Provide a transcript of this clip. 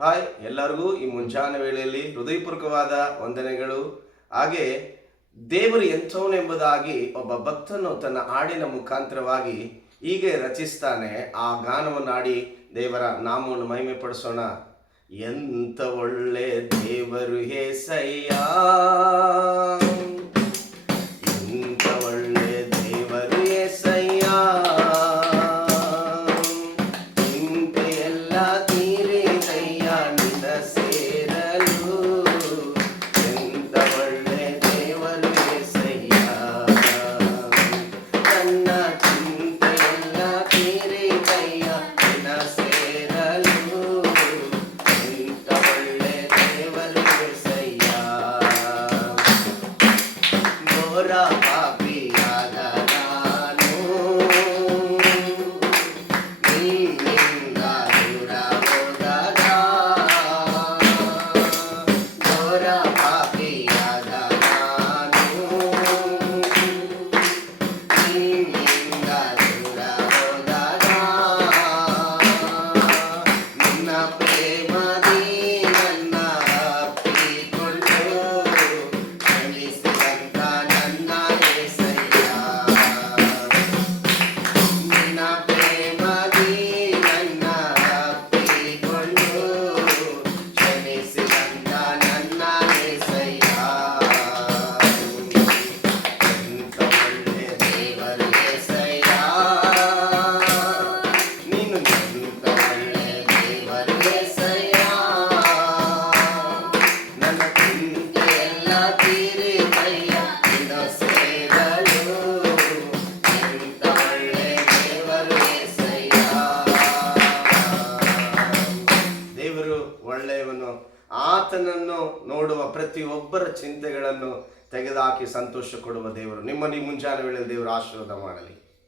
Hi, ಎಲ್ಲರಿಗೂ ಈ ಮುಂಜಾನೆ ವೇಳೆಯಲ್ಲಿ ಹೃದಯಪೂರ್ವಕವಾದ ವಂದನೆಗಳು. ಹಾಗೆ ದೇವರು ಎಂಥವನೆಂಬುದಾಗಿ ಒಬ್ಬ ಭಕ್ತನು ತನ್ನ ಹಾಡಿನ ಮುಖಾಂತರವಾಗಿ ಹೀಗೆ ರಚಿಸ್ತಾನೆ. ಆ ಗಾನವನ್ನು ಹಾಡಿ ದೇವರ ನಾಮವನ್ನು ಮಹಿಮೆ ಪಡಿಸೋಣ. ಎಂತ ಒಳ್ಳೆ ದೇವರು ಏಸಯ್ಯ, ಎಂತ ಒಳ್ಳೆ ದೇವರು ಏಸಯ್ಯ, ಚಿಂತೆ ಎಲ್ಲ ತೀರಿದಯ್ಯ ನಿನ್ನ ಸೇರಲು. ಎಂತ ಒಳ್ಳೆ ದೇವರು ಏಸಯ್ಯ, ನನ್ನ ಚಿಂತೆ ಎಲ್ಲ ತೀರಿದಯ್ಯ ನಿನ್ನ ಸೇರಲು. ಎಂತ ಒಳ್ಳೆ ದೇವರು ಏಸಯ್ಯ, ಘೋರ ಪಾಪಿಯಾದ ನಾನು ನಿನ್ನಿಂದ ದೂರ ಹೋದಾಗ, ಘೋರ ಪಾಪಿಯಾದ ನಾನು ನಿನ್ನಿಂದ ದೂರ ಹೋದಾಗ, ನಿನ್ನ ಪ್ರೇಮದಿ ನನ್ನ ಅಪ್ಪಿಕೊಂಡು ಕ್ಷಮಿಸಿದಂತ ನನ್ನ ಏಸಯ್ಯ. ನಿನ್ನ ಪ್ರೇಮದಿ ನನ್ನ ಅಪ್ಪಿಕೊಂಡು ಕ್ಷಮಿಸಿದಂತ ನನ್ನ ಏಸಯ್ಯ. ಎಂತ ಒಳ್ಳೆ ದೇವರು ಏಸಯ್ಯ, ನೀನು ಎಂತ ಒಳ್ಳೆ ದೇವರು ಏಸಯ್ಯ, ನನ್ನ ಚಿಂತೆ ಎಲ್ಲ ತೀರಿದಯ್ಯ ನಿನ್ನ ಸೇರಲು. ಎಂತ ಒಳ್ಳೆ ದೇವರು ಏಸಯ್ಯ. ದೇವರು ಒಳ್ಳೆಯವನು. ಆತನನ್ನು ನೋಡುವ ಪ್ರತಿಯೊಬ್ಬರ ಚಿಂತೆಗಳನ್ನು ತೆಗೆದುಹಾಕಿ ಸಂತೋಷ ಕೊಡುವ ದೇವರು. ನಿಮ್ಮನ್ನು ಈ ಮುಂಜಾನೆ ವೇಳೆಯಲ್ಲಿ ದೇವರು ಆಶೀರ್ವಾದ ಮಾಡಲಿ.